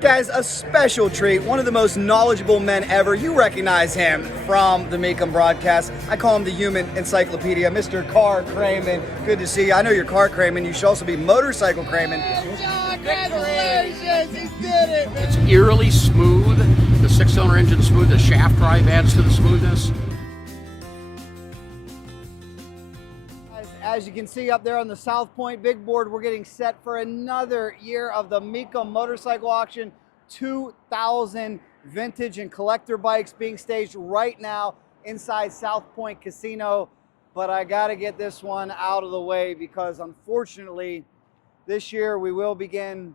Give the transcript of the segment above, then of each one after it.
Guys, a special treat. One of the most knowledgeable men ever. You recognize him from the Mecum broadcast. I call him the human encyclopedia, Mr. Car Kraman. Good to see you. I know you're Car Kraman. You should also be Motorcycle Kraman. John, congratulations! He did it! It's eerily smooth. The six-cylinder engine smooth. The shaft drive adds to the smoothness. As you can see up there on the South Point big board, we're getting set for another year of the Mecum Motorcycle Auction. 2,000 vintage and collector bikes being staged right now inside South Point Casino. But I got to get this one out of the way because unfortunately, this year we will begin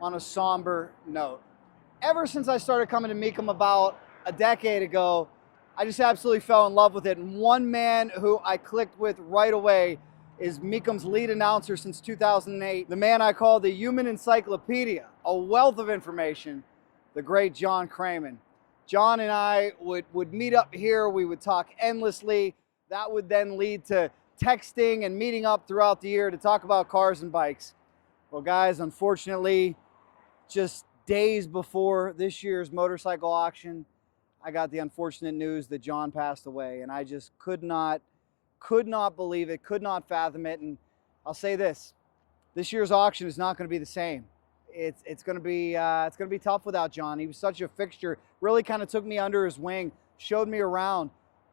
on a somber note. Ever since I started coming to Mecum about a decade ago, I just absolutely fell in love with it. And one man who I clicked with right away is Mecum's lead announcer since 2008, the man I call the human encyclopedia, a wealth of information, the great John Kraman. John and I would meet up here, we would talk endlessly. That would then lead to texting and meeting up throughout the year to talk about cars and bikes. Well, guys, unfortunately, just days before this year's motorcycle auction, I got the unfortunate news that John passed away, and I just could not believe it, could not fathom it. And I'll say this year's auction is not going to be the same. It's going to be tough without John. He was such a fixture, really kind of took me under his wing, showed me around,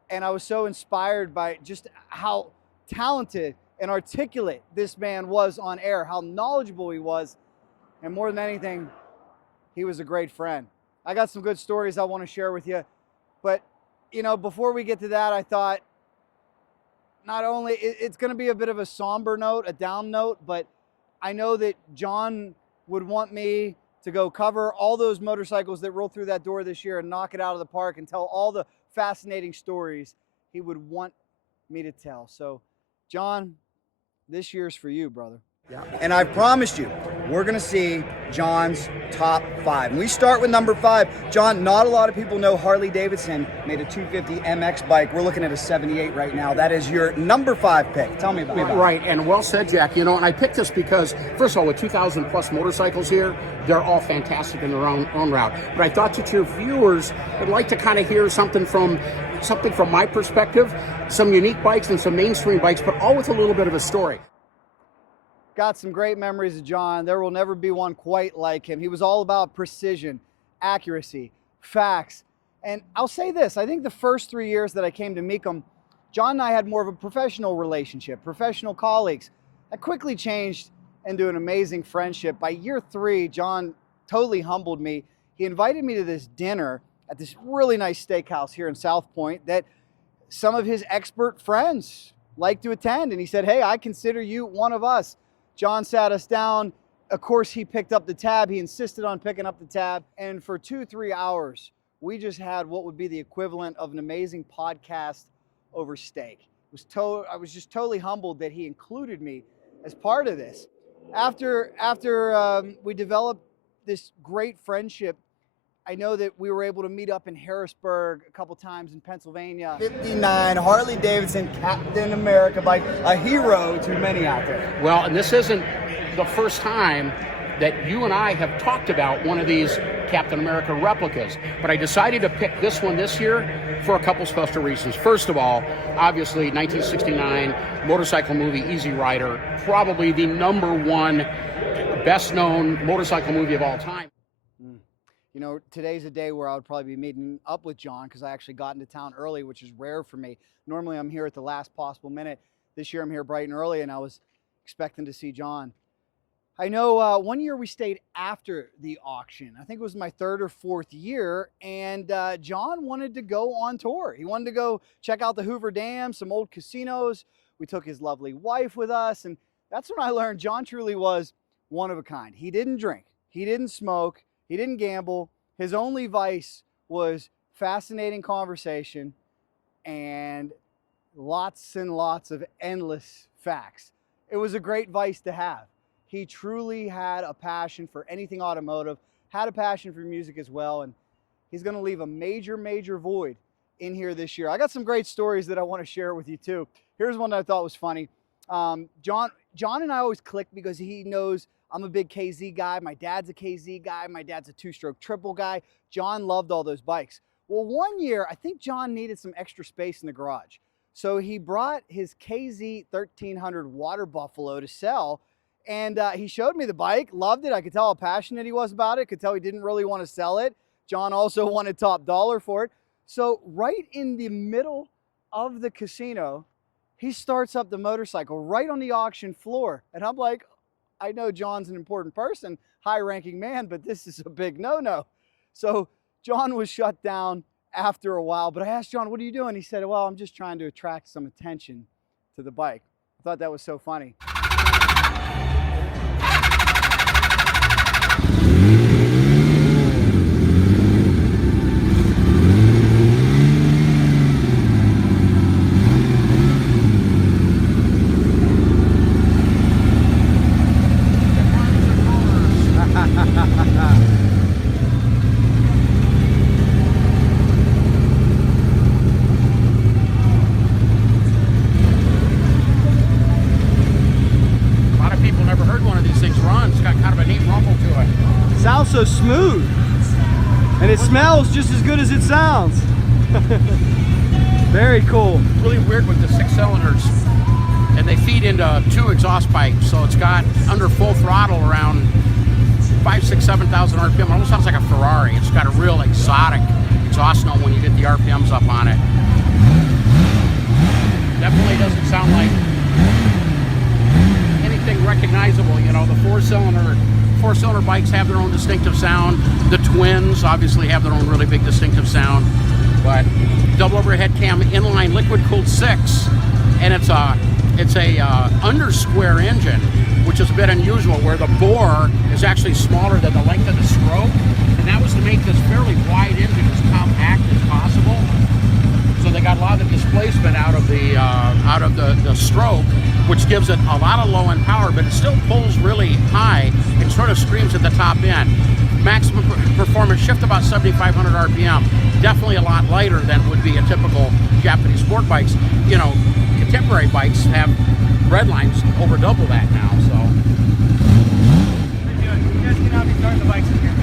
and I was so inspired by just how talented and articulate this man was on air, how knowledgeable he was, and more than anything, he was a great friend. I got some good stories I want to share with you, but you know, before we get to that, I thought not only it's going to be a bit of a somber note, a down note, but I know that John would want me to go cover all those motorcycles that roll through that door this year and knock it out of the park and tell all the fascinating stories he would want me to tell. So, John, this year's for you, brother. Yeah. And I promised you, we're going to see John's top 5. And we start with number 5. John, not a lot of people know Harley-Davidson made a 250 MX bike. We're looking at a 78 right now. That is your number 5 pick. Tell me about it. Right, and well said, Jack. You know, and I picked this because, first of all, with 2,000 plus motorcycles here, they're all fantastic in their own route. But I thought that your viewers would like to kind of hear something from my perspective, some unique bikes and some mainstream bikes, but all with a little bit of a story. Got some great memories of John. There will never be one quite like him. He was all about precision, accuracy, facts. And I'll say this, I think the first 3 years that I came to Mecum, John and I had more of a professional relationship, professional colleagues. That quickly changed into an amazing friendship. By year 3, John totally humbled me. He invited me to this dinner at this really nice steakhouse here in South Point that some of his expert friends like to attend. And he said, hey, I consider you one of us. John sat us down. Of course, he picked up the tab. He insisted on picking up the tab. And for 2-3 hours, we just had what would be the equivalent of an amazing podcast over steak. I was just totally humbled that he included me as part of this. After we developed this great friendship, I know that we were able to meet up in Harrisburg a couple times in Pennsylvania. 59 Harley-Davidson Captain America bike, a hero to many out there. Well, and this isn't the first time that you and I have talked about one of these Captain America replicas, but I decided to pick this one this year for a couple special reasons. First of all, obviously 1969 motorcycle movie Easy Rider, probably the #1 best known motorcycle movie of all time. You know, today's a day where I would probably be meeting up with John because I actually got into town early, which is rare for me. Normally I'm here at the last possible minute. This year I'm here bright and early, and I was expecting to see John. I know one year we stayed after the auction. I think it was my 3rd or 4th year, and John wanted to go on tour. He wanted to go check out the Hoover Dam, some old casinos. We took his lovely wife with us, and that's when I learned John truly was one of a kind. He didn't drink, he didn't smoke, he didn't gamble. His only vice was fascinating conversation and lots and lots of endless facts. It was a great vice to have. He truly had a passion for anything automotive, had a passion for music as well, and he's going to leave a major, major void in here this year. I got some great stories that I want to share with you too. Here's one that I thought was funny. John and I always clicked because he knows I'm a big KZ guy. My dad's a KZ guy. My dad's a two-stroke triple guy. John loved all those bikes. Well, one year, I think John needed some extra space in the garage. So he brought his KZ 1300 Water Buffalo to sell, and he showed me the bike, loved it. I could tell how passionate he was about it. Could tell he didn't really want to sell it. John also wanted top dollar for it. So right in the middle of the casino, he starts up the motorcycle right on the auction floor. And I'm like, I know John's an important person, high-ranking man, but this is a big no-no. So John was shut down after a while, but I asked John, what are you doing? He said, well, I'm just trying to attract some attention to the bike. I thought that was so funny. Sounds so smooth, and it smells just as good as it sounds. Very cool. Really weird with the 6 cylinders, and they feed into 2 exhaust pipes, so it's got under full throttle around 5, 6, 7,000 RPM. It almost sounds like a Ferrari. It's got a real exotic exhaust note when you get the RPMs up on it. Definitely doesn't sound like anything recognizable. You know, the four-cylinder bikes have their own distinctive sound. The twins obviously have their own really big distinctive sound. But double overhead cam inline liquid cooled 6, and it's a under-square engine, which is a bit unusual, where the bore is actually smaller than the length of the stroke, and that was to make this fairly wide engine as compact as possible. So they got a lot of the displacement out of the stroke, which gives it a lot of low end power, but it still pulls really high and sort of screams at the top end. Maximum performance shift about 7,500 RPM. Definitely a lot lighter than would be a typical Japanese sport bikes. You know, contemporary bikes have red lines over double that now. So. You guys can now be starting the bikes in here.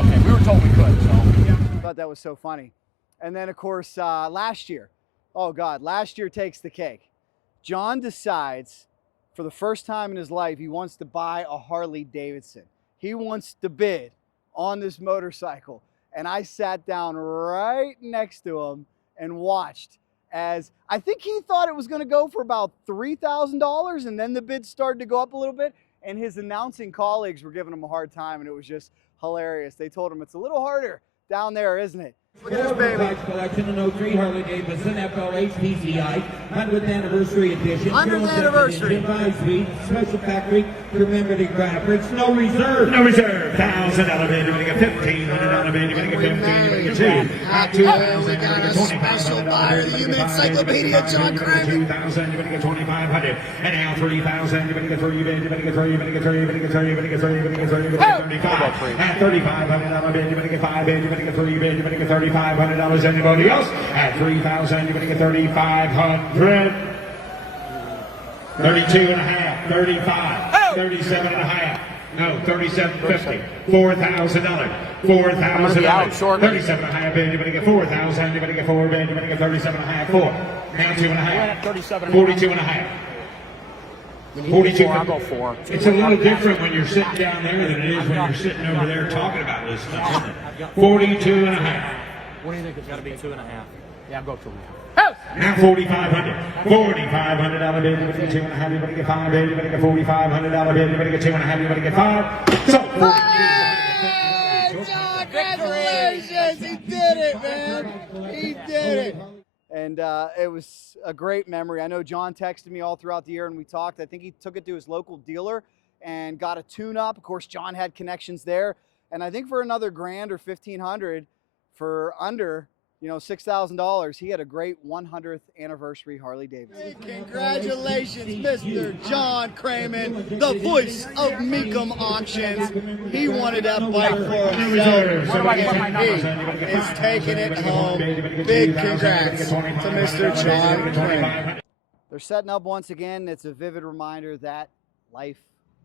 Okay, we were told we could. So. Yeah, I thought that was so funny. And then of course last year, oh God, last year takes the cake. John decides for the first time in his life he wants to buy a Harley-Davidson. He wants to bid on this motorcycle. And I sat down right next to him and watched as I think he thought it was going to go for about $3,000, and then the bid started to go up a little bit, and his announcing colleagues were giving him a hard time, and it was just hilarious. They told him it's a little harder down there, isn't it? Look at this baby. Collection in 03 Harley-Davidson FLH PCI 100th anniversary edition. 100th anniversary. 5-speed special factory commemorative graphics. No reserve. No reserve. $1,000 bid. You're going to get $1,500 bid. You're going to get $1,500. You're going to get $2,000. We got a special buyer, the Human Encyclopedia, John Kraman. $2,000. You're going to get $2,500. And now $3,000. You're going to get 3 bid. You're going to get 3. You're going to get 3. You're going to get 3. You're going to get 3. You're going to get 3. You're going to get 35. At $3,500 bid. You're going to get 5 bid. You're going to get 3 bid. You're going to get $3,500. Anybody else? At $3,000, you're going to get $3,500. 32 and a half, 35, 37 and a half. No, 37.50. $4,000. $4,000. 37 and a half bid. You're going to get 4,000. You're going to get 4 bid. You're going to get 37 and a half. 4. Now 2 and a half. 42 and a half. 42. I'll go 4. It's a little different when you're sitting down there than it is when you're sitting over there talking about this stuff. 42 and a half. What do you think? It's got to be 2.5. Yeah, I'll go 2.5. Now $4,500. $4,500 bid. You're going to get 2 and a half. You're going to get 5 bid. You're going to get $4,500 bid. You're going to get 2 and a half. You're going to get 5. So Hey, John, congratulations! He did it, man. He did it. And it was a great memory. I know John texted me all throughout the year and we talked. I think he took it to his local dealer and got a tune-up. Of course, John had connections there. And I think for another $1,000 or $1,500 for under, $6,000, he had a great 100th anniversary Harley-Davidson. Congratulations, Mr. John Kraman, the voice of Mecum Auctions. He wanted that bike for himself, and he is taking it home. Big congrats to Mr. John Kraman. They're setting up once again. It's a vivid reminder that life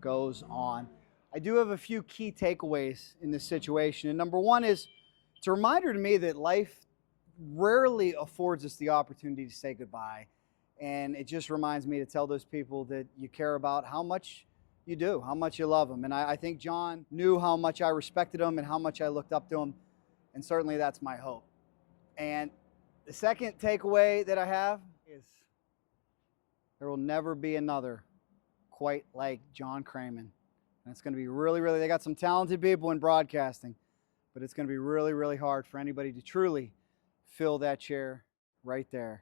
goes on. I do have a few key takeaways in this situation. And number one is, it's a reminder to me that life rarely affords us the opportunity to say goodbye. And it just reminds me to tell those people that you care about how much you do, how much you love them. And I think John knew how much I respected him and how much I looked up to him. And certainly that's my hope. And the second takeaway that I have is there will never be another quite like John Kraman. And it's going to be really, they got some talented people in broadcasting, but it's going to be really, really hard for anybody to truly fill that chair right there.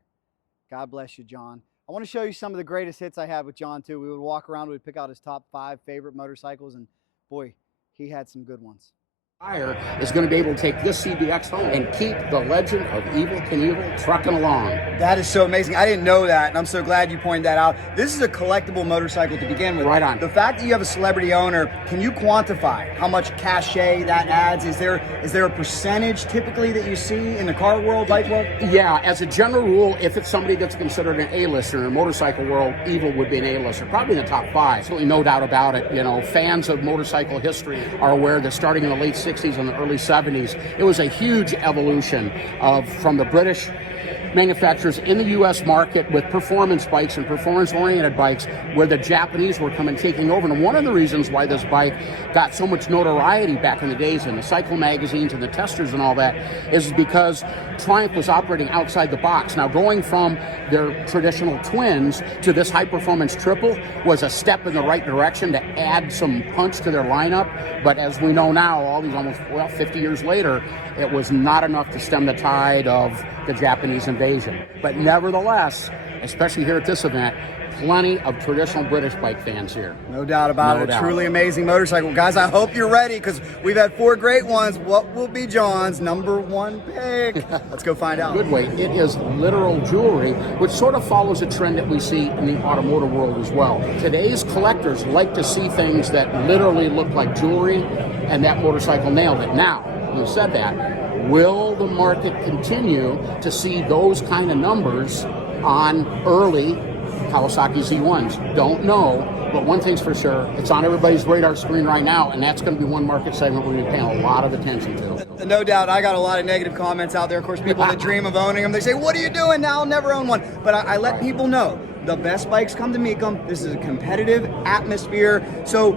God bless you, John. I want to show you some of the greatest hits I had with John, too. We would walk around, we'd pick out his top 5 favorite motorcycles, and boy, he had some good ones. Is going to be able to take this CBX home and keep the legend of Evel Knievel trucking along. That is so amazing. I didn't know that, and I'm so glad you pointed that out. This is a collectible motorcycle to begin with. Right on. The fact that you have a celebrity owner, can you quantify how much cachet that adds? Is there a percentage typically that you see in the car world, bike world? Yeah, as a general rule, if it's somebody that's considered an A-lister in the motorcycle world, Evel would be an A-lister, probably in the top 5. Absolutely no doubt about it. You know, fans of motorcycle history are aware that starting in the late 60s and the early 70s, it was a huge evolution from the British manufacturers in the U.S. market with performance bikes and performance-oriented bikes, where the Japanese were taking over. And one of the reasons why this bike got so much notoriety back in the days in the cycle magazines and the testers and all that is because Triumph was operating outside the box. Now, going from their traditional twins to this high-performance triple was a step in the right direction to add some punch to their lineup. But as we know now, all these 50 years later, it was not enough to stem the tide of the Japanese invasion. But nevertheless, especially here at this event, plenty of traditional British bike fans here. No doubt about it. A truly amazing motorcycle. Guys, I hope you're ready because we've had 4 great ones. What will be John's #1 pick? Let's go find out. Good way. It is literal jewelry, which sort of follows a trend that we see in the automotive world as well. Today's collectors like to see things that literally look like jewelry, and that motorcycle nailed it. Now, you said that. Will the market continue to see those kind of numbers on early Kawasaki Z1s? Don't know, but one thing's for sure, it's on everybody's radar screen right now, and that's going to be one market segment we're going to be paying a lot of attention to. No doubt, I got a lot of negative comments out there. Of course, people that dream of owning them, they say, what are you doing now? I'll never own one. But I let people know, the best bikes come to Mecum. This is a competitive atmosphere. So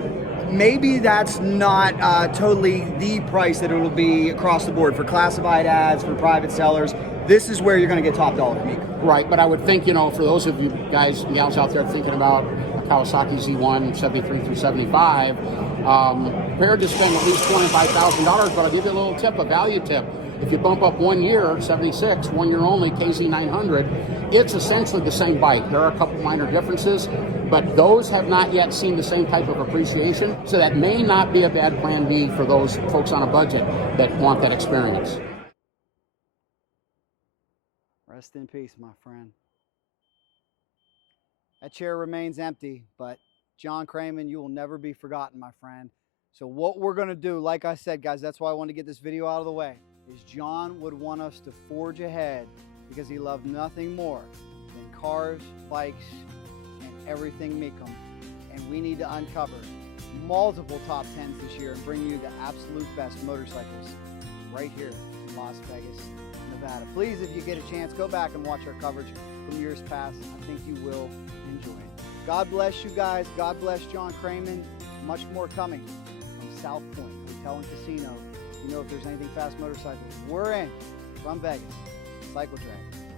maybe that's not totally the price that it will be across the board for classified ads, for private sellers. This is where you're going to get top dollar, Mecum. Right, but I would think, for those of you guys and gals out there thinking about a Kawasaki Z1 73 through 75, prepared to spend at least $25,000, but I'll give you a little tip, a value tip. If you bump up 1 year, 76, 1 year only, KZ 900, it's essentially the same bike. There are a couple minor differences, but those have not yet seen the same type of appreciation, so that may not be a bad plan B for those folks on a budget that want that experience. Rest in peace, my friend. That chair remains empty, but John Kraman, you will never be forgotten, my friend. So what we're going to do, like I said, guys, that's why I wanted to get this video out of the way, is John would want us to forge ahead because he loved nothing more than cars, bikes, and everything Mecum. And we need to uncover multiple top 10s this year and bring you the absolute best motorcycles right here in Las Vegas, Nevada. Please, if you get a chance, go back and watch our coverage from years past. I think you will enjoy it. God bless you guys. God bless John Kraman. Much more coming from South Point Hotel and Casino. If there's anything fast motorcycles, we're in from Vegas. Cycle Drag.